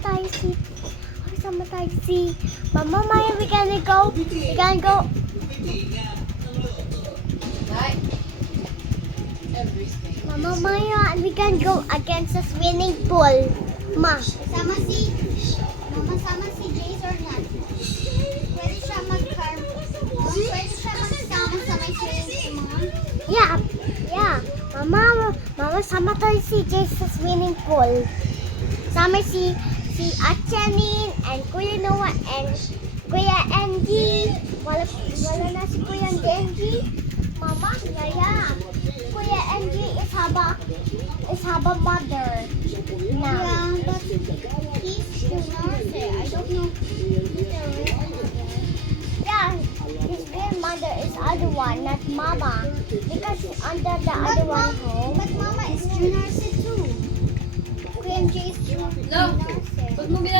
tayo si... Sama tayo si... Mama Maya, we gonna go. We gonna go. Mama Maya, we can go against the swimming pool. Ma. Sama si Jace or not? Pwede siya pwede siya magsama sa may swimming pool, Mom? Yeah. Mama, sama tayo si Jay sa swimming pool. Sama si Achanin and Kuya Noah and Kuya Angie. Wala na si Kuya Angie. Mama, yeah. Kuya Angie is have a mother now. Yeah, but he's still nurse. I don't know who's the real mother. Yeah, his real mother is other one, not Mama. Because he's under the other one home. But Mama is nurse too. Kuya Jace is nurse.